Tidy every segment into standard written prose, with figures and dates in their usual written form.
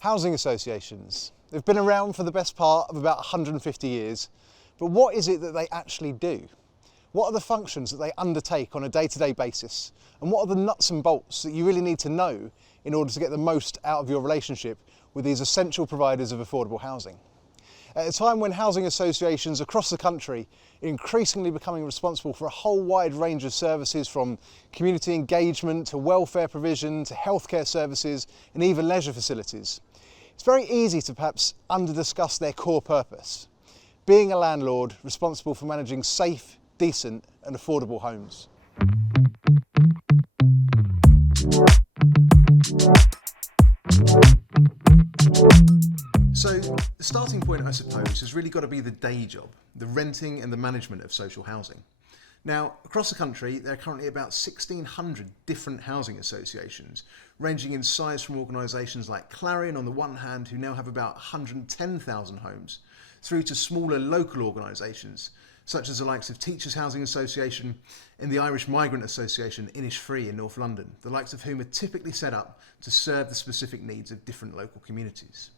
Housing associations. They've been around for the best part of about 150 years, but what is it that they actually do? What are the functions that they undertake on a day-to-day basis? And what are the nuts and bolts that you really need to know in order to get the most out of your relationship with these essential providers of affordable housing? At a time when housing associations across the country are increasingly becoming responsible for a whole wide range of services, from community engagement to welfare provision to healthcare services and even leisure facilities, it's very easy to perhaps under-discuss their core purpose: being a landlord responsible for managing safe, decent and affordable homes. So the starting point, I suppose, has really got to be the day job, the renting and the management of social housing. Now, across the country, there are currently about 1,600 different housing associations, ranging in size from organisations like Clarion on the one hand, who now have about 110,000 homes, through to smaller local organisations, such as the likes of Teachers Housing Association and the Irish Migrant Association Innisfree in North London, the likes of whom are typically set up to serve the specific needs of different local communities.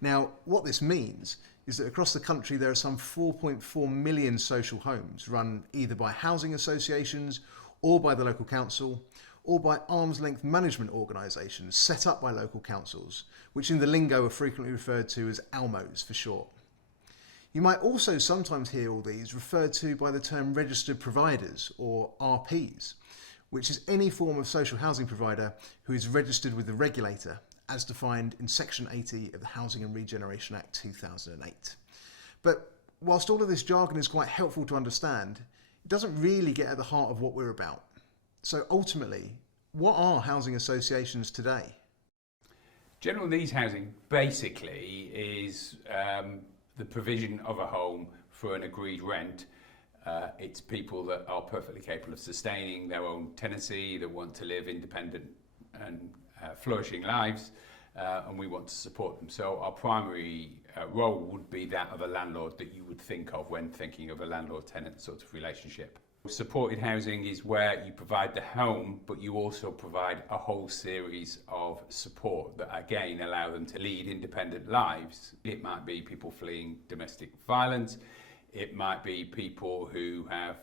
Now, what this means is that across the country there are some 4.4 million social homes run either by housing associations or by the local council, or by arm's length management organisations set up by local councils, which in the lingo are frequently referred to as ALMOs for short. You might also sometimes hear all these referred to by the term registered providers, or RPs, which is any form of social housing provider who is registered with the regulator, as defined in Section 80 of the Housing and Regeneration Act 2008. But whilst all of this jargon is quite helpful to understand, it doesn't really get at the heart of what we're about. So ultimately, what are housing associations today? General needs housing basically is the provision of a home for an agreed rent. It's people that are perfectly capable of sustaining their own tenancy, that want to live independent and flourishing lives, and we want to support them. So our primary role would be that of a landlord that you would think of when thinking of a landlord-tenant sort of relationship. Supported housing is where you provide the home, but you also provide a whole series of support that again allow them to lead independent lives. It might be people fleeing domestic violence, it might be people who have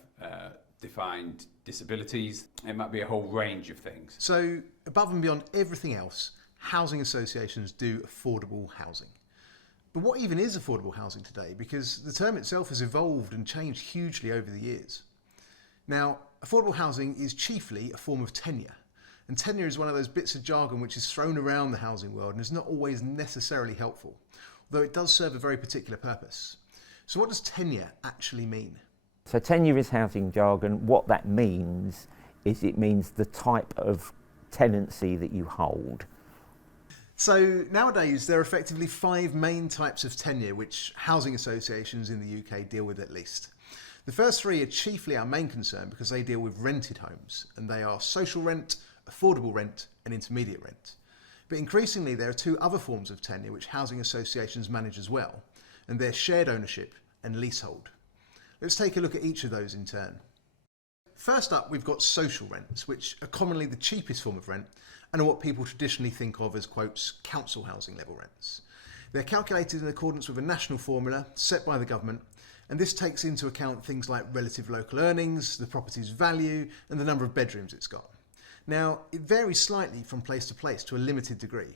defined disabilities, it might be a whole range of things. So above and beyond everything else, housing associations do affordable housing. But what even is affordable housing today? Because the term itself has evolved and changed hugely over the years. Now, affordable housing is chiefly a form of tenure, and tenure is one of those bits of jargon which is thrown around the housing world and is not always necessarily helpful, although it does serve a very particular purpose. So what does tenure actually mean? So tenure is housing jargon. What that means is it means the type of tenancy that you hold. So nowadays there are effectively 5 main types of tenure which housing associations in the UK deal with at least. The first 3 are chiefly our main concern because they deal with rented homes, and they are social rent, affordable rent and intermediate rent. But increasingly there are 2 other forms of tenure which housing associations manage as well, and they're shared ownership and leasehold. Let's take a look at each of those in turn. First up, we've got social rents, which are commonly the cheapest form of rent and are what people traditionally think of as, quotes, council housing level rents. They're calculated in accordance with a national formula set by the government, and this takes into account things like relative local earnings, the property's value and the number of bedrooms it's got. Now, it varies slightly from place to place to a limited degree,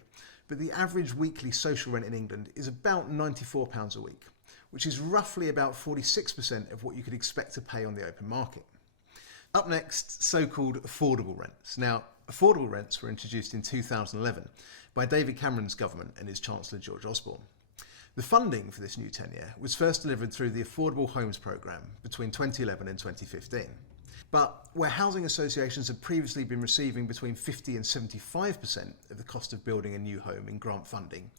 but the average weekly social rent in England is about £94 a week, which is roughly about 46% of what you could expect to pay on the open market. Up next, so-called affordable rents. Now, affordable rents were introduced in 2011 by David Cameron's government and his Chancellor George Osborne. The funding for this new tenure was first delivered through the Affordable Homes Programme between 2011 and 2015. But where housing associations had previously been receiving between 50 and 75% of the cost of building a new home in grant funding,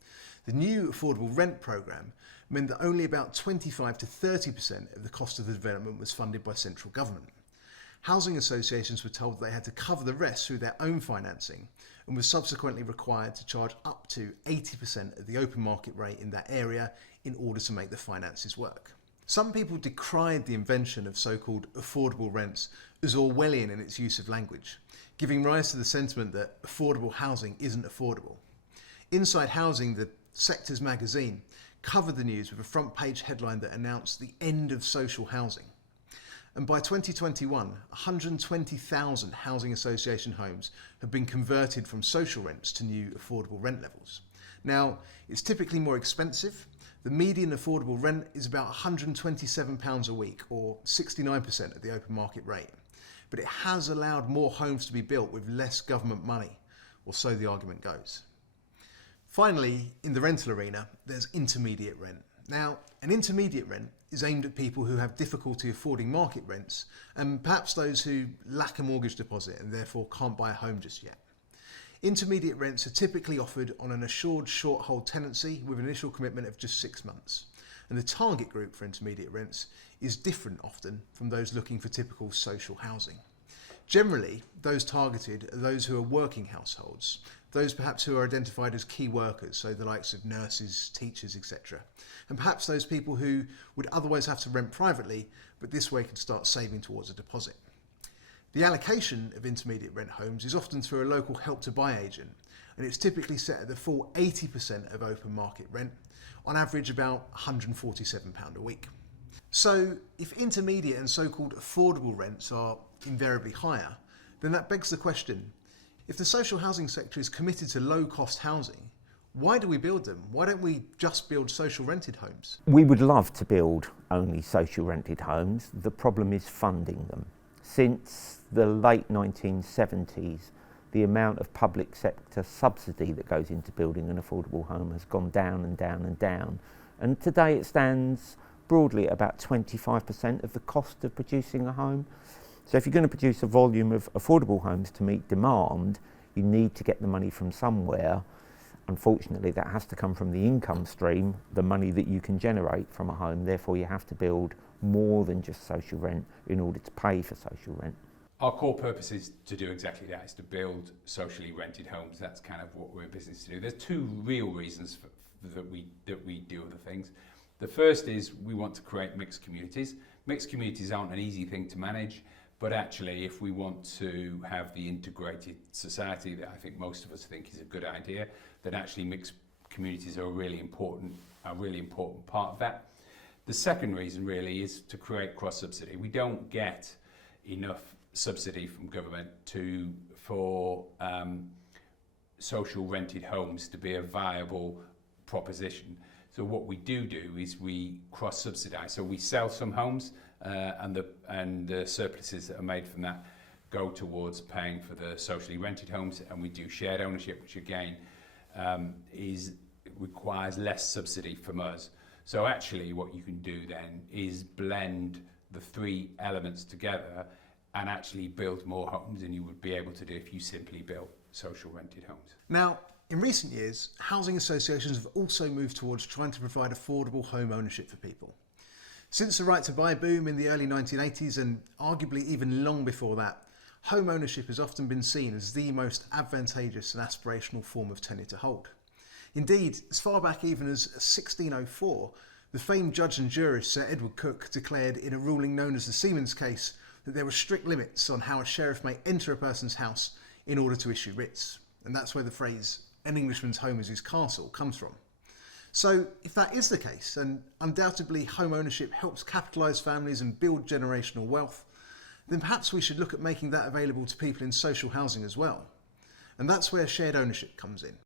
the new affordable rent programme meant that only about 25 to 30% of the cost of the development was funded by central government. Housing associations were told they had to cover the rest through their own financing and were subsequently required to charge up to 80% of the open market rate in that area in order to make the finances work. Some people decried the invention of so-called affordable rents as Orwellian in its use of language, giving rise to the sentiment that affordable housing isn't affordable. Inside Housing, the sector's magazine, covered the news with a front page headline that announced the end of social housing. And by 2021, 120,000 housing association homes have been converted from social rents to new affordable rent levels. Now, it's typically more expensive. The median affordable rent is about £127 a week, or 69% of the open market rate. But it has allowed more homes to be built with less government money, or so the argument goes. Finally, in the rental arena, there's intermediate rent. Now, an intermediate rent is aimed at people who have difficulty affording market rents, and perhaps those who lack a mortgage deposit and therefore can't buy a home just yet. Intermediate rents are typically offered on an assured short hold tenancy with an initial commitment of just 6 months. And the target group for intermediate rents is different often from those looking for typical social housing. Generally, those targeted are those who are working households, those perhaps who are identified as key workers, so the likes of nurses, teachers, etc. And perhaps those people who would otherwise have to rent privately, but this way could start saving towards a deposit. The allocation of intermediate rent homes is often through a local Help to Buy agent, and it's typically set at the full 80% of open market rent, on average about £147 a week. So if intermediate and so-called affordable rents are invariably higher, then that begs the question, if the social housing sector is committed to low-cost housing, why do we build them? Why don't we just build social rented homes? We would love to build only social rented homes. The problem is funding them. Since the late 1970s, the amount of public sector subsidy that goes into building an affordable home has gone down and down and down. And today it stands broadly at about 25% of the cost of producing a home. So if you're going to produce a volume of affordable homes to meet demand, you need to get the money from somewhere. Unfortunately, that has to come from the income stream, the money that you can generate from a home. Therefore, you have to build more than just social rent in order to pay for social rent. Our core purpose is to do exactly that, is to build socially rented homes. That's kind of what we're in business to do. There's two real reasons that we do other things. The first is we want to create mixed communities. Mixed communities aren't an easy thing to manage, but actually if we want to have the integrated society that I think most of us think is a good idea, then actually mixed communities are a really important part of that. The second reason really is to create cross-subsidy. We don't get enough subsidy from government for social rented homes to be a viable proposition. So what we do is we cross-subsidise. So we sell some homes and the surpluses that are made from that go towards paying for the socially rented homes, and we do shared ownership, which again requires less subsidy from us. So actually what you can do then is blend the three elements together and actually build more homes than you would be able to do if you simply built social rented homes. Now, in recent years, housing associations have also moved towards trying to provide affordable home ownership for people. Since the right to buy boom in the early 1980s, and arguably even long before that, home ownership has often been seen as the most advantageous and aspirational form of tenure to hold. Indeed, as far back even as 1604, the famed judge and jurist Sir Edward Coke declared in a ruling known as the Siemens case that there were strict limits on how a sheriff may enter a person's house in order to issue writs. And that's where the phrase, "an Englishman's home is his castle," comes from. So if that is the case, and undoubtedly home ownership helps capitalise families and build generational wealth, then perhaps we should look at making that available to people in social housing as well. And that's where shared ownership comes in.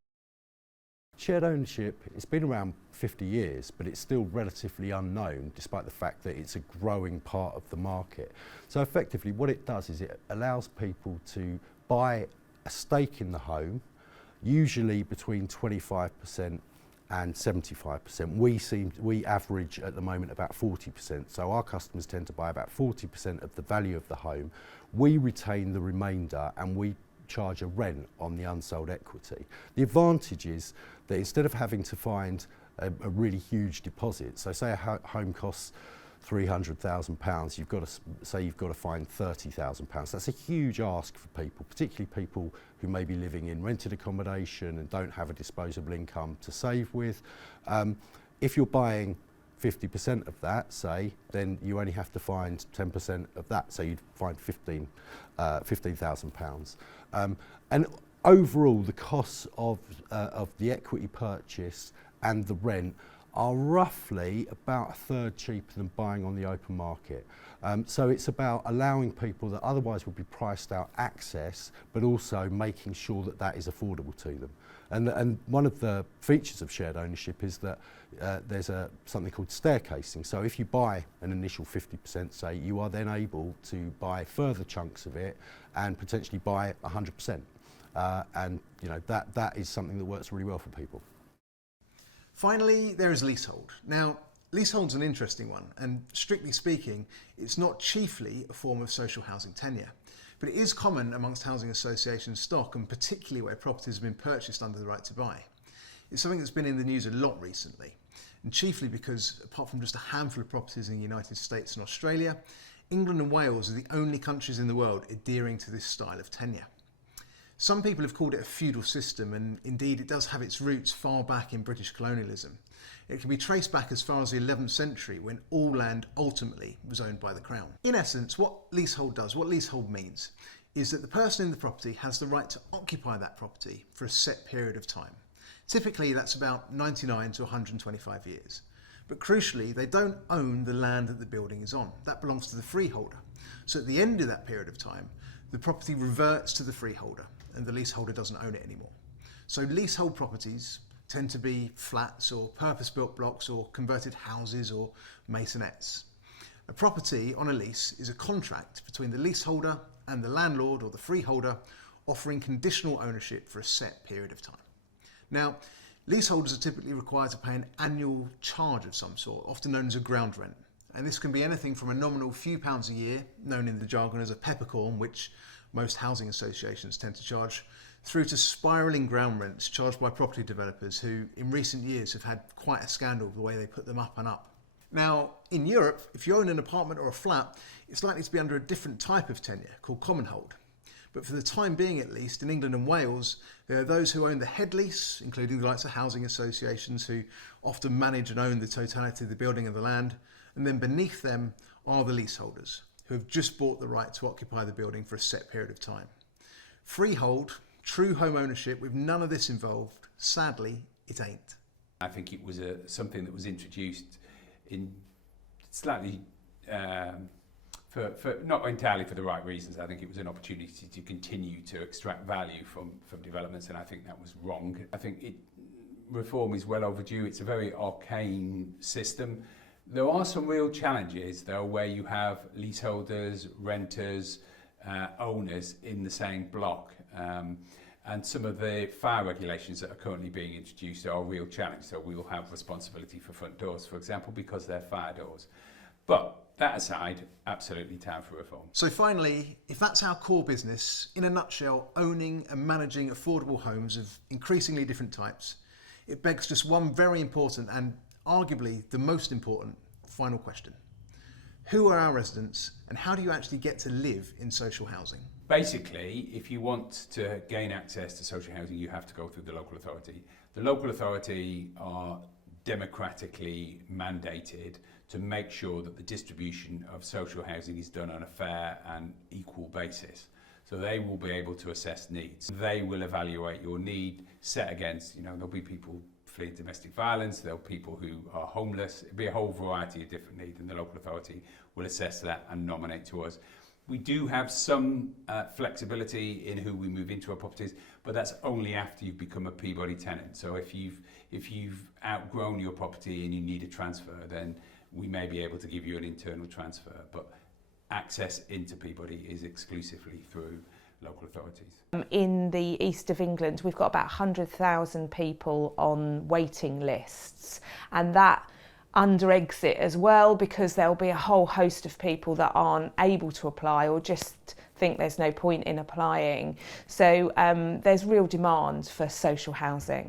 Shared ownership, it's been around 50 years, but it's still relatively unknown, despite the fact that it's a growing part of the market. So effectively what it does is it allows people to buy a stake in the home, usually between 25% and 75%. We average at the moment about 40%, so our customers tend to buy about 40% of the value of the home. We retain the remainder and we charge a rent on the unsold equity. The advantage is that instead of having to find a really huge deposit, so say a home costs £300,000, you've got to find £30,000. That's a huge ask for people, particularly people who may be living in rented accommodation and don't have a disposable income to save with. If you're buying 50% of that, say, then you only have to find 10% of that, so you'd find £15,000. And overall, the costs of the equity purchase and the rent are roughly about a third cheaper than buying on the open market. So it's about allowing people that otherwise would be priced out access, but also making sure that that is affordable to them. And one of the features of shared ownership is that there's something called staircasing. So if you buy an initial 50%, say, you are then able to buy further chunks of it and potentially buy 100%. And you know that is something that works really well for people. Finally, there is leasehold. Now, leasehold's an interesting one, and strictly speaking, it's not chiefly a form of social housing tenure, but it is common amongst housing association stock, and particularly where properties have been purchased under the right to buy. It's something that's been in the news a lot recently, and chiefly because, apart from just a handful of properties in the United States and Australia, England and Wales are the only countries in the world adhering to this style of tenure. Some people have called it a feudal system, and indeed it does have its roots far back in British colonialism. It can be traced back as far as the 11th century, when all land ultimately was owned by the Crown. In essence, what leasehold does, what leasehold means, is that the person in the property has the right to occupy that property for a set period of time. Typically that's about 99 to 125 years. But crucially, they don't own the land that the building is on. That belongs to the freeholder. So at the end of that period of time, the property reverts to the freeholder, and the leaseholder doesn't own it anymore. So leasehold properties tend to be flats or purpose-built blocks or converted houses or masonettes. A property on a lease is a contract between the leaseholder and the landlord or the freeholder, offering conditional ownership for a set period of time. Now, leaseholders are typically required to pay an annual charge of some sort, often known as a ground rent. And this can be anything from a nominal few pounds a year, known in the jargon as a peppercorn, which most housing associations tend to charge, through to spiralling ground rents charged by property developers who in recent years have had quite a scandal the way they put them up and up. Now, in Europe, if you own an apartment or a flat, it's likely to be under a different type of tenure called common hold. But for the time being, at least, in England and Wales, there are those who own the head lease, including the likes of housing associations who often manage and own the totality of the building and the land, and then beneath them are the leaseholders, who have just bought the right to occupy the building for a set period of time. Freehold, true home ownership with none of this involved, sadly, it ain't. I think it was something that was introduced in slightly, for not entirely for the right reasons. I think it was an opportunity to continue to extract value from developments, and I think that was wrong. I think reform is well overdue. It's a very arcane system. There are some real challenges, though, where you have leaseholders, renters, owners in the same block. And some of the fire regulations that are currently being introduced are a real challenge. So we'll have responsibility for front doors, for example, because they're fire doors. But that aside, absolutely time for reform. So finally, if that's our core business, in a nutshell, owning and managing affordable homes of increasingly different types, it begs just one very important and arguably the most important final question. Who are our residents, and how do you actually get to live in social housing? Basically, if you want to gain access to social housing, you have to go through the local authority. The local authority are democratically mandated to make sure that the distribution of social housing is done on a fair and equal basis. So they will be able to assess needs. They will evaluate your need set against, there'll be people fleeing domestic violence, there'll be people who are homeless, it'll be a whole variety of different needs, and the local authority will assess that and nominate to us. We do have some flexibility in who we move into our properties, but that's only after you've become a Peabody tenant. So if you've outgrown your property and you need a transfer, then we may be able to give you an internal transfer, but access into Peabody is exclusively through local authorities. In the east of England, we've got about 100,000 people on waiting lists, and that under-eggs it as well, because there'll be a whole host of people that aren't able to apply or just think there's no point in applying. So there's real demand for social housing.